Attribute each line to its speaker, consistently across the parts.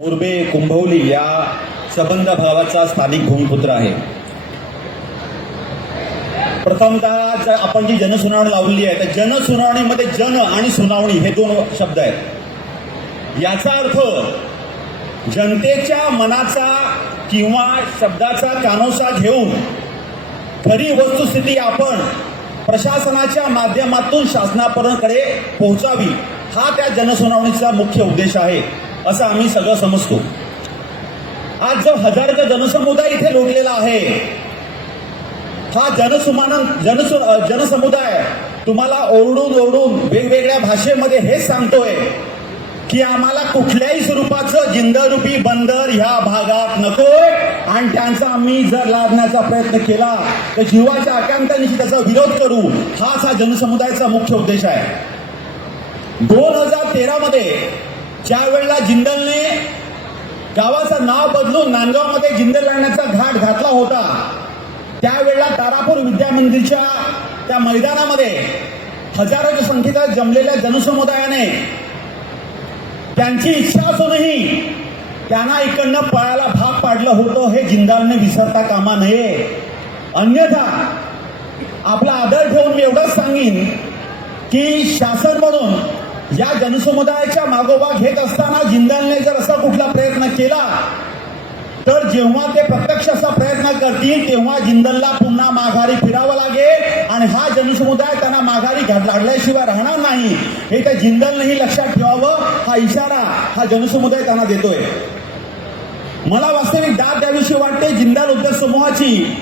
Speaker 1: मुरबे कुंभवली या सबंध भावाचा स्थानिक भूमिपुत्र आहे. प्रथमतः आपण जी जनसुनावणी लावली आहे तर जनसुनावणीमध्ये जन आणि सुनावणी हे दोन शब्द आहेत. याचा अर्थ जनतेच्या मनाचा किंवा शब्दाचा कानोसा घेऊन खरी वस्तुस्थिती आपण प्रशासनाच्या माध्यमातून शासनापर्यंतकडे पोहोचावी हा त्या जनसुनावणीचा मुख्य उद्देश आहे. असं आम्ही सगळं समजतो. आज जो हजारचा जनसमुदाय इथे लोटलेला आहे हा जनसुमान जनसु जनसमुदाय तुम्हाला ओरडून ओरडून वेगवेगळ्या भाषेमध्ये हेच सांगतोय की आम्हाला कुठल्याही स्वरूपाचं जिंदरूपी बंदर ह्या भागात नकोय आणि त्यांचा आम्ही जर लादण्याचा प्रयत्न केला तर जीवाच्या आकांक्षांशी त्याचा विरोध करू हाच हा जनसमुदायाचा मुख्य उद्देश आहे. दोन हजार तेरामध्ये ज्या वेळेला जिंदलने गावाचं नाव बदलून नांदगावमध्ये जिंदल राहण्याचा घाट घातला होता त्यावेळेला तारापूर विद्या मंदिरच्या त्या मैदानामध्ये हजारोच्या संख्येचा जमलेल्या जनसमुदायाने त्यांची इच्छा असूनही त्यांना इकडनं पळायला भाग पाडलं होतं हे जिंदालने विसरता कामा नये. अन्यथा आपला आदर ठेवून मी एवढंच सांगेन की शासन म्हणून या जनसमुदायाच्या मागोबा घेत असताना जिंदालने जर असा कुठला प्रयत्न केला तर जेव्हा ते प्रत्यक्ष असा प्रयत्न करतील तेव्हा जिंदलला पुन्हा माघारी फिरावं लागेल आणि हा जनसमुदाय त्यांना माघारी लागल्याशिवाय राहणार नाही. हे त्या जिंदलनेही लक्षात ठेवावं हा इशारा हा जनसमुदाय त्यांना देतोय. मला वास्तविक दाद द्यावीशी वाटते जिंदाल उद्योग समूहाची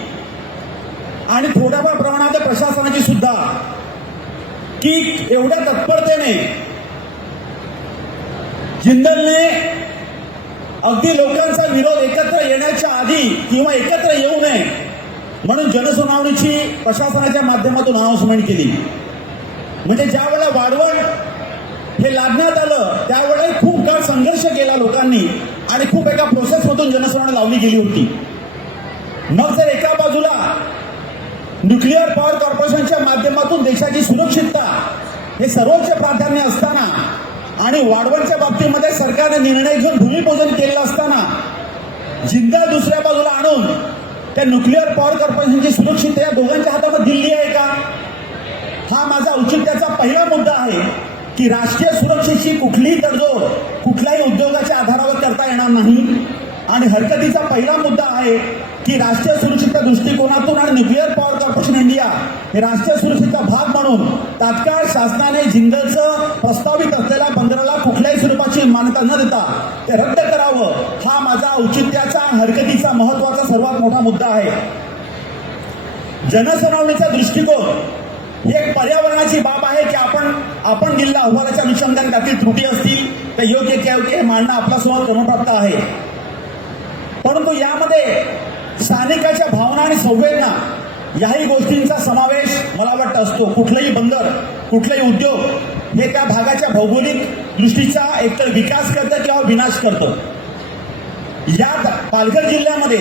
Speaker 1: आणि थोड्याफार प्रमाणात प्रशासनाची सुद्धा. की एवढ्या तत्परतेने जिंदलने अगदी लोकांचा विरोध एकत्र येण्याच्या आधी किंवा एकत्र येऊ नये म्हणून जनसुनावणीची प्रशासनाच्या माध्यमातून अनाउन्समेंट केली. म्हणजे ज्या वेळेला वाढवण हे लादण्यात आलं त्यावेळेला खूप काळ संघर्ष केला लोकांनी आणि खूप एका प्रोसेसमधून जनसुनावणी लावली गेली होती. मग जर एका बाजूला न्यूक्लिअर पॉवर कॉर्पोरेशनच्या माध्यमातून देशाची सुरक्षितता हे सर्वोच्च प्राधान्य असताना आणि वाढवणच्या बाबतीमध्ये सरकारने निर्णय घेऊन भूमिपूजन केलेलं असताना जिंदा दुसऱ्या बाजूला आणून त्या न्यूक्लिअर पॉवर कॉर्पोरेशनची सुरक्षित या दोघांच्या हातामध्ये दिल्ली आहे का? हा माझा औचित्याचा पहिला मुद्दा आहे की राष्ट्रीय सुरक्षेची कुठलीही तडजोड कुठल्याही उद्योगाच्या आधारावर करता येणार नाही. आणि हरकतीचा पहिला मुद्दा आहे की राष्ट्रीय सुरक्षेच्या दृष्टिकोनातून आणि न्यूक्लिअर पॉवर कॉर्पोरेशन इंडिया हे राष्ट्रीय सुरक्षेचा भाग म्हणून तात्काळ शासनाने जिंदलचं प्रस्तावित असलेल्या बंदराला कुठल्याही स्वरूपाची मान्यता न देता ते रद्द करावं हा माझा औचित्याचा हरकतीचा महत्त्वाचा सर्वात मोठा मुद्दा आहे. जनसुनावणीचा दृष्टिकोन ही एक पर्यावरणाची बाब आहे की आपण आपण दिलेल्या अहवालाच्या अनुषंगाने त्यातील त्रुटी असतील तर योग्य की अयोग्य हे मांडणं आपल्यासमोर क्रमप्राप्त आहे. परंतु यामध्ये स्थानिकाच्या भावना आणि संवेदना याही गोष्टींचा समावेश मला वाटतं असतो. कुठलंही बंदर कुठलाही उद्योग हे त्या भागाच्या भौगोलिक दृष्टीचा एकतर विकास करतं किंवा विनाश करतं. या पालघर जिल्ह्यामध्ये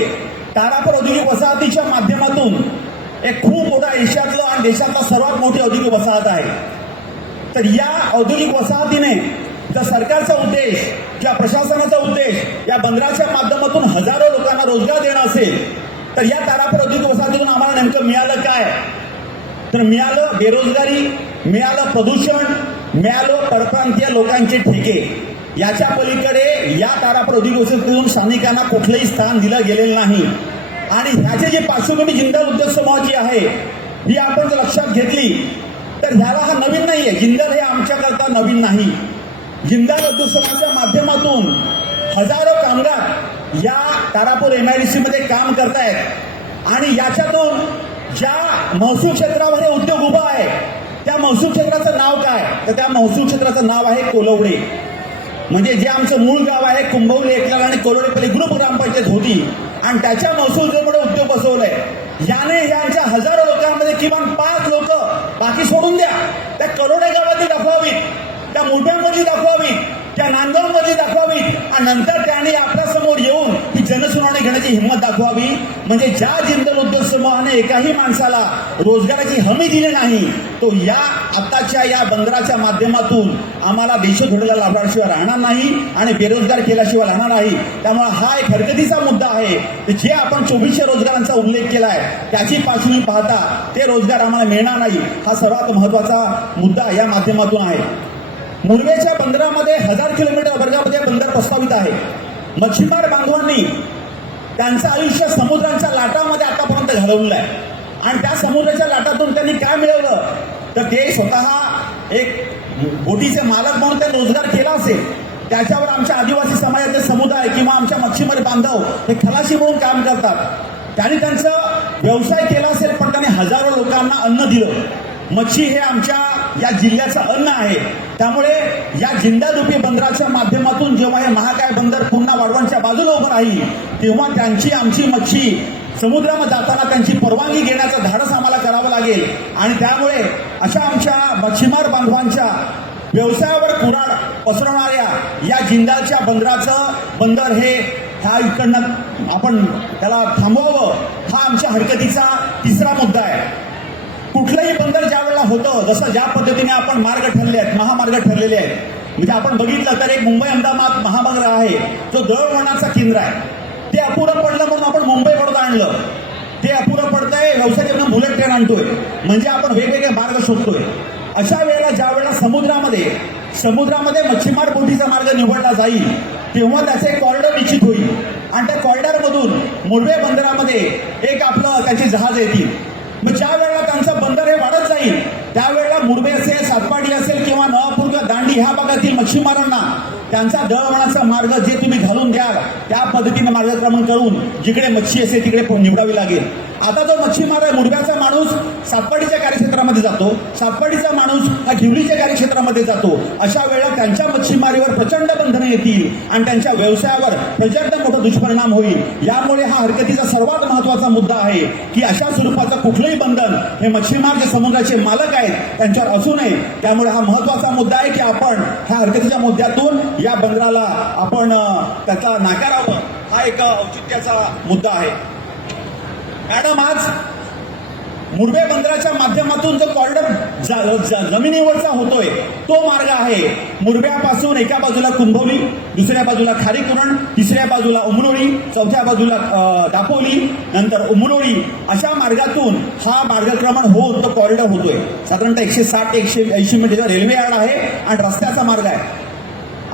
Speaker 1: तारापूर औद्योगिक वसाहतीच्या माध्यमातून एक खूप मोठा एशियातलं आणि देशातला सर्वात मोठी औद्योगिक वसाहत आहे. तर या औद्योगिक वसाहतीने जर सरकारचा उद्देश किंवा प्रशासनाचा उद्देश या बंदराच्या माध्यमातून हजारो लोकांना रोजगार देणं असेल तर या तारापूर औद्योगिक वसाहतीतून आम्हाला नेमकं मिळालं काय? तर मिळालं बेरोजगारी मिळालं प्रदूषण मिळालं परप्रांतीय लोकांचे ठेके. याच्या पलीकडे या तारापूर औद्योगिक स्थानिकांना कुठलंही स्थान दिलं गेलेलं नाही. आणि ह्याचे जे पार्श्वभूमी जिंदाल उद्योग समूहाची आहे ही आपण जर लक्षात घेतली तर ह्याला हा नवीन नाही आहे जिंदाल हे आमच्याकरता नवीन नाही. जिंदल उद्योग समूहाच्या माध्यमातून हजारो कामगार या तारापूर एम आय डी सीमध्ये काम करतायत. आणि याच्यातून ज्या महसूल क्षेत्रावर हे उद्योग उभा आहे त्या महसूल क्षेत्राचं नाव काय? तर त्या महसूल क्षेत्राचं नाव आहे कोलवडे. म्हणजे जे आमचं मूळ गाव आहे कुंभवली एकला आणि कोलवडेपल्ली ग्रुप ग्रामपंचायत होती. आणि त्याच्या महसूल जोडमध्ये उद्योग बसवलाय याने यांच्या हजारो लोकांमध्ये किमान पाच लोक बाकी सोडून द्या. त्या करोडे गावातली दाखवावीत त्या मोठ्यामधली दाखवावीत त्या नांदगावमधली दाखवावीत. आणि नंतर त्यांनी आपल्यासमोर येऊन ही जनसुनावणी घेण्याची हिंमत दाखवावी. म्हणजे ज्या जिंदल उद्योग समूहाने एकाही माणसाला रोजगाराची हमी दिली नाही तो या आताच्या या बंदराच्या माध्यमातून आम्हाला देशोधडीला लाभल्याशिवाय राहणार नाही आणि बेरोजगार केल्याशिवाय राहणार नाही. त्यामुळे हा एक हरकतीचा मुद्दा आहे. जे आपण चोवीसशे रोजगारांचा उल्लेख केला आहे त्याची पार्श्वभूमी पाहता ते रोजगार आम्हाला मिळणार नाही हा सर्वात महत्त्वाचा मुद्दा या माध्यमातून आहे. मुरवेच्या बंदरामध्ये हजार किलोमीटर वर्गामध्ये बंदर प्रस्तावित आहे. मच्छीमार बांधवांनी त्यांचं आयुष्य समुद्रांच्या लाटामध्ये आतापर्यंत घालवलं आहे. आणि त्या समुद्राच्या लाटातून त्यांनी काय मिळवलं? तर ते स्वतः एक बोटीचे मालक म्हणून त्यांनी रोजगार केला असेल. त्याच्यावर आमच्या आदिवासी समाजाचे समुदाय किंवा आमच्या मच्छीमारी बांधव हे खलाशी म्हणून काम करतात. त्यांनी त्यांचं व्यवसाय केला असेल पण त्यांनी हजारो लोकांना अन्न दिलं. मच्छी हे आमच्या या जिल्ह्याचं अन्न आहे. त्यामुळे या जिंदादुपी बंदराच्या माध्यमातून जेव्हा हे महाकाय बंदर पुन्हा वाढवांच्या बाजूला उभं राहील तेव्हा त्यांची आमची मच्छी समुद्रामध्ये जाताना त्यांची परवानगी घेण्याचं धाडस आम्हाला करावं लागेल. आणि त्यामुळे अशा आमच्या मच्छीमार बांधवांच्या व्यवसायावर कुराड पसरवणाऱ्या या जिंदालच्या बंदराचं बंदर हे ह्या इकडनं आपण त्याला थांबवावं हा आमच्या हरकतीचा तिसरा मुद्दा आहे. कुठलंही बंदर ज्या वेळेला होतं जसं ज्या पद्धतीने आपण मार्ग ठरले आहेत महामार्ग ठरलेले आहेत. म्हणजे आपण बघितलं तर एक मुंबई अहमदाबाद महामार्ग आहे जो दळवळणाचा केंद्र आहे. ते अपुरं पडलं म्हणून आपण मुंबई बरोबर आणलं. ते अपुरं पडतंय व्यावसायिकांना बुलेट ट्रेन आणतोय. म्हणजे आपण वेगवेगळे मार्ग शोधतोय. अशा वेळेला ज्या वेळेला समुद्रामध्ये समुद्रामध्ये मच्छीमार बोटीचा मार्ग निवडला जाईल तेव्हा त्याचे एक कॉरिडॉर निश्चित होईल. आणि त्या कॉरिडॉरमधून मुळवे बंदरामध्ये एक आपलं त्याची जहाज येतील. मग ज्या वेळेला त्यांचं बंदर हे वाढत जाईल त्यावेळेला मुरबे असेल सातपाडी असेल किंवा नवापूर किंवा दांडी ह्या भागातील मच्छीमारांना त्यांचा दळवण्याचा मार्ग जे तुम्ही घालून द्याल त्या पद्धतीने मार्गक्रमण करून जिकडे मच्छी असेल तिकडे निवडावी लागेल. आता जो मच्छीमार आहे मुरब्याचा माणूस सातपाडीच्या कार्यक्षेत्रामध्ये जातो सातपाडीचा माणूस हा घिवलीच्या कार्यक्षेत्रामध्ये जातो. अशा वेळेला त्यांच्या मच्छीमारीवर प्रचंड बंधनं येतील आणि त्यांच्या व्यवसायावर प्रचंड मोठा दुष्परिणाम होईल. यामुळे हा हरकतीचा सर्वात महत्त्वाचा मुद्दा आहे की अशा स्वरूपाचं कुठलंही बंधन हे मच्छीमार जे समुद्राचे मालक आहेत त्यांच्यावर असू नये. त्यामुळे हा महत्त्वाचा मुद्दा आहे की आपण ह्या हरकतीच्या मुद्द्यातून या बंदराला आपण त्याचा नाकारावं हा एक औचित्याचा मुद्दा आहे. मॅडम आज मुरबे बंदराच्या माध्यमातून जो कॉरिडॉर जमिनीवरचा होतोय तो मार्ग आहे मुरब्यापासून एका बाजूला कुंभवली दुसऱ्या बाजूला खारीकुरण तिसऱ्या बाजूला उमरोळी चौथ्या बाजूला दापोली नंतर उमरोळी अशा मार्गातून हा मार्गक्रमण होऊन तो कॉरिडॉर होतोय. साधारणतः एकशे साठ एकशे ऐंशी मीटरचा रेल्वे यार्ड आहे आणि रस्त्याचा मार्ग आहे.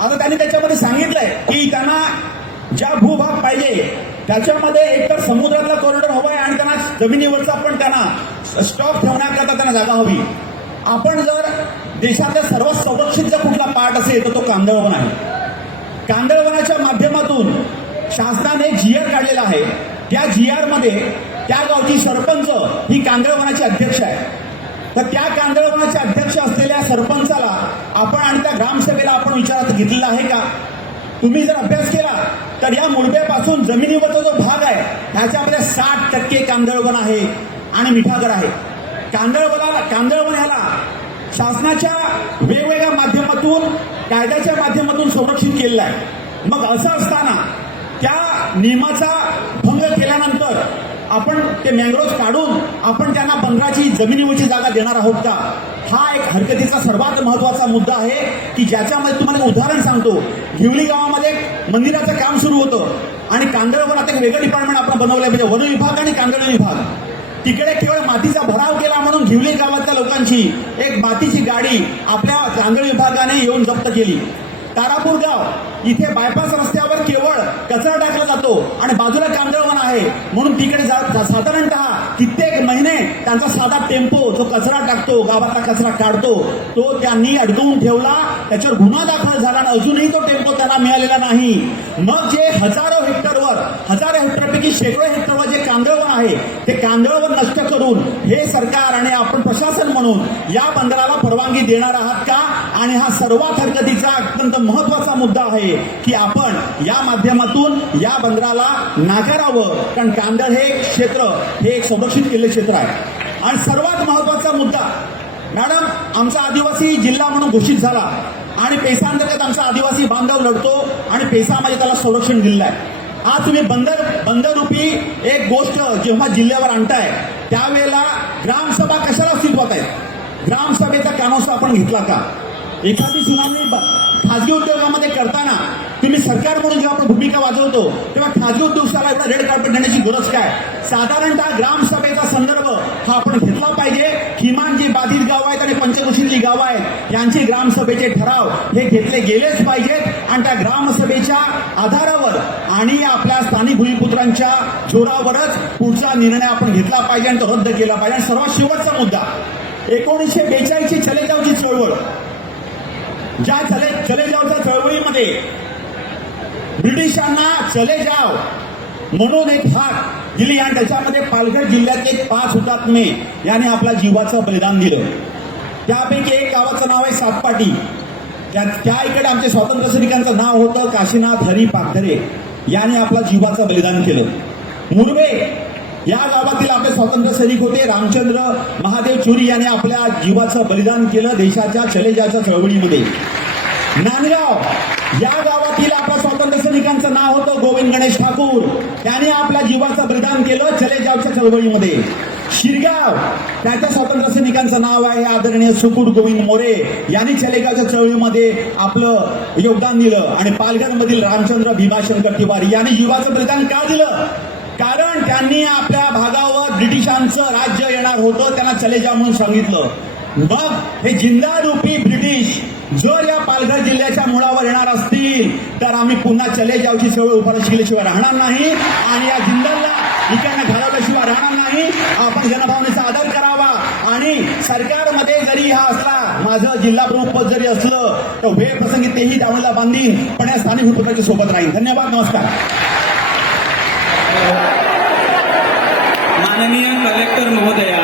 Speaker 1: आता त्यांनी त्याच्यामध्ये सांगितलंय की त्यांना ज्या भूभाग पाहिजे त्याच्यामध्ये एकतर समुद्रातला कॉरिडॉर हवा आहे आणि त्यांना जमिनीवरचा पण त्यांना स्टॉक ठेवण्याकरता त्यांना जागा हवी. आपण जर देशातल्या सर्वात संरक्षित जर कुठला पार्ट असेल तर तो कांदळवन आहे. कांदळवनाच्या माध्यमातून शासनाने जी आर काढलेला आहे. त्या जी आरमध्ये त्या गावची सरपंच ही कांदळवनाची अध्यक्ष आहे. तर त्या कांदळवनाचे अध्यक्ष असलेल्या सरपंचाला आपण आणि त्या ग्रामसभेला आपण विचारात घेतलेला आहे का? तुम्ही जर अभ्यास केला तर या मुळब्यापासून जमिनीवरचा जो भाग आहे त्याच्यामध्ये साठ टक्के कांदळवन आहे आणि मिठागर आहे. कांदळवनाला कांदळवन ह्याला शासनाच्या वेगवेगळ्या माध्यमातून कायद्याच्या माध्यमातून संरक्षित केलेलं आहे. मग असं असताना त्या नियमाचा भंग केल्यानंतर आपण ते मँग्रोव्ह काढून आपण त्यांना बंदराची जमिनीवरची जागा देणार आहोत का? हा एक हरकतीचा सर्वात महत्त्वाचा मुद्दा आहे की ज्याच्यामध्ये तुम्हाला उदाहरण सांगतो. घिवली गावामध्ये मंदिराचं काम सुरू होतं आणि कांदळवर आता एक वेगळं डिपार्टमेंट आपण बनवलं म्हणजे वन विभाग आणि कांदळ विभाग. तिकडे केवळ मातीचा भराव केला म्हणून घिवली गावातल्या लोकांची एक मातीची गाडी आपल्या कांदळ विभागाने येऊन जप्त केली. तारापूर गाव इथे बायपास रस्त्यावर केवळ कचरा टाकला जातो आणि बाजूला कांदळवन आहे. म्हणून तिकडे जा- साधारणतः कित्येक महिने त्यांचा साधा टेम्पो जो कचरा टाकतो गावातला कचरा काढतो तो त्यांनी अडकवून ठेवला. त्याच्यावर गुन्हा दाखल झाला आणि अजूनही तो टेम्पो त्यांना मिळालेला नाही. मग जे हजारो हेक्टर हजार हेक्टरपैकी शेकडो हेक्टरवर जे कांदळवन आहे ते कांदळवन नष्ट करून हे सरकार आणि आपण प्रशासन म्हणून या बंदराला परवानगी देणार आहात का? आणि हा सर्वात हरकतीचा अत्यंत महत्त्वाचा मुद्दा आहे की आपण या माध्यमातून या बंदराला नाकारावं. कारण कांदळ हे क्षेत्र हे एक संरक्षित केले क्षेत्र आहे. आणि सर्वात महत्त्वाचा मुद्दा मॅडम आमचा आदिवासी जिल्हा म्हणून घोषित झाला. आणि पेसांतर्गत आमचा आदिवासी बांधव लढतो आणि पेसा म्हणजे त्याला संरक्षण दिलेलं आहे. आज तुम्ही बंदर बंदरूपी एक गोष्ट जेव्हा जिल्ह्यावर आणताय त्यावेळेला ग्रामसभा कशाला अस्तित्वात आहेत ग्रामसभेचा कॅनॉस आपण घेतला का? एखादी सुनावणी खाजगी उद्योगामध्ये करताना तुम्ही सरकार म्हणून जेव्हा आपण भूमिका वाजवतो तेव्हा खाजगी उद्योगशाला एवढा रेड कार्पेट देण्याची गरज काय? साधारणतः ग्रामसभेचा संदर्भ हा आपण घेतला पाहिजे. किमान जी बाधित गाव आहेत आणि पंचकोशीतली गावं आहेत यांचे ग्रामसभेचे ठराव हे घेतले गेलेच पाहिजेत. आणि त्या ग्रामसभेच्या आधारावर आणि आपल्या स्थानिक भूमिपुत्रांच्या जोरावरच पुढचा निर्णय आपण घेतला पाहिजे आणि तो रद्द केला पाहिजे. आणि सर्वात शेवटचा मुद्दा एकोणीसशे बेचाळीसची चलेजावची चळवळ. ज्या चले चलेजावच्या चळवळीमध्ये ब्रिटिशांना चलेजाव म्हणून एक हाक दिली आणि त्याच्यामध्ये पालघर जिल्ह्यात एक पाच हुतात्मे याने आपल्या जीवाचं बलिदान दिलं. त्यापैकी एक गावाचं नाव आहे सातपाटी. त्या त्या इकडे आमच्या स्वातंत्र्य सैनिकांचं नाव होतं काशीनाथ हरी पाखरे याने आपला जीवाचं बलिदान केलं. मुरबे या गावातील आपले स्वातंत्र्य सैनिक होते. रामचंद्र महादेव चोरी यांनी आपल्या जीवाचं बलिदान केलं देशाच्या चलेजाच्या चळवळीमध्ये. नांदगाव या गावातील आपल्या स्वातंत्र्य सैनिकांचं नाव होतं गोविंद गणेश ठाकूर. त्यांनी आपल्या जीवाचं बलिदान केलं चलेजावच्या चळवळीमध्ये. शिरगाव. त्याच्या स्वातंत्र्य सैनिकांचं नाव आहे आदरणीय सुकुट गोविंद मोरे. यांनी चलेगावच्या चळवळीमध्ये आपलं योगदान दिलं आणि पालघरमधील रामचंद्र भीमाशंकर तिवारी यांनी युवाचं बलिदान का दिलं? कारण त्यांनी आपल्या भागावर ब्रिटिशांचं राज्य येणार होतं त्यांना चलेजाव म्हणून सांगितलं. मग हे जिंदारूपी ब्रिटिश जर या पालघर जिल्ह्याच्या मुळावर येणार असतील तर आम्ही पुन्हा चले जावची चळवळ उभारत राहणार नाही आणि या जिंदालला इकडनं घालवल्याशिवाय जनभावनेचा आदर करावा. आणि सरकारमध्ये जरी हा असला माझं जिल्हा प्रमुख पद जरी असलं तर वेळ प्रसंगी तेही दावणीला बांधीन पण या स्थानिक उपक्रमाच्या सोबत राहील धन्यवाद नमस्कार.
Speaker 2: माननीय कलेक्टर महोदया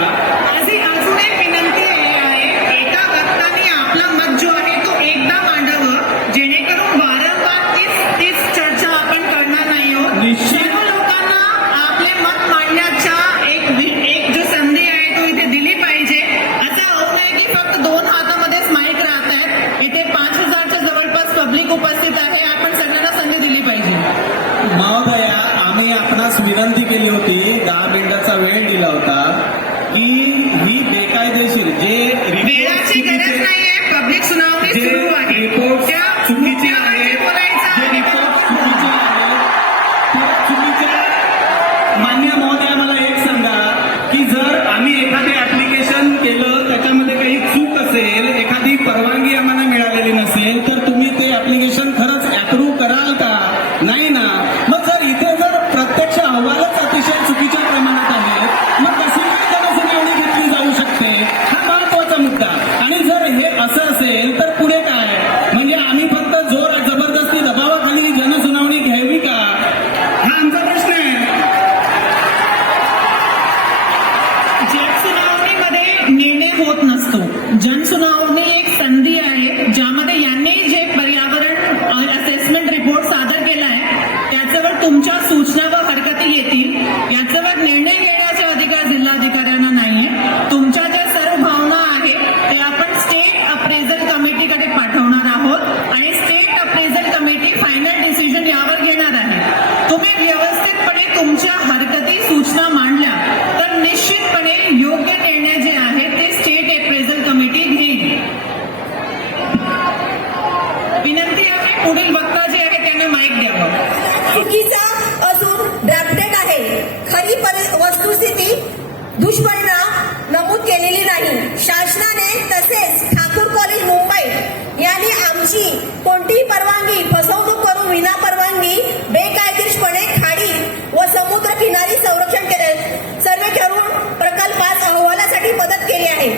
Speaker 2: परवानगी
Speaker 3: कोणतीही परवानगी फसवणूक करून विना परवानगी बेकायदेशीरपणे खाडी व समुद्र किनारी संरक्षण केले. सर्वे करून प्रकल्पास अहवालासाठी मदत केली आहे.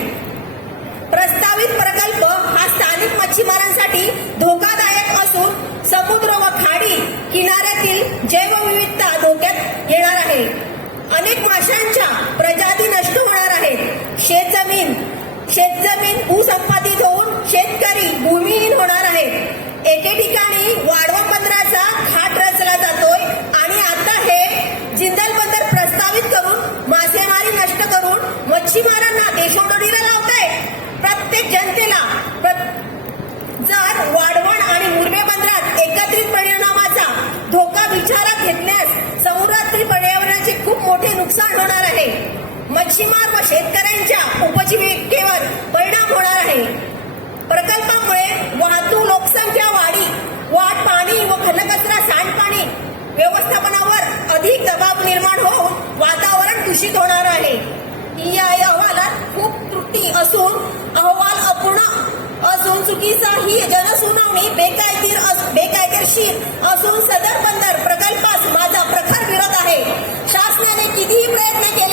Speaker 3: प्रस्तावित प्रकल्प हा स्थानिक मच्छीमारांसाठी धोकादायक असून समुद्र व खाडी किनाऱ्यातील जैवविविधता धोक्यात येणार आहे. अनेक माशांच्या प्रजाती नष्ट होणार आहेत. शेतजमीन शेतजमीन भूसंपादित होऊन शेतकरी भूमी होणार आहेत एके ठिकाणी वाढवा बंदराचा घाट रचला जातोय आणि आता हे जिंदल बंदर प्रस्तावित करून मासेमारी नष्ट करून मच्छीमारांना देशोडोरीला लावताय. प्रत्येक जनतेला जर वाढवण आणि मुरबे बंदरात एकत्रित परिणामाचा धोका विचारात घेतल्यास समुद्रातील पर्यावरणाचे खूप मोठे नुकसान होणार आहे. मच्छीमार व शेतकऱ्यांच्या उपजीविकेवर परिणाम होणार आहे. वाट पाणी व घनकचरा सांडपाणी व्यवस्थापनावर अधिक दबाव निर्माण होऊन वातावरण दूषित होणार आहे. या अहवालात खूप त्रुटी असून अहवाल अपूर्ण असून चुकीचा ही जनसुनावणी बेकायदेर बेकायदेशीर असून सदर बंदर प्रकल्पास माझा प्रखर विरोध आहे. शासनाने कितीही प्रयत्न केले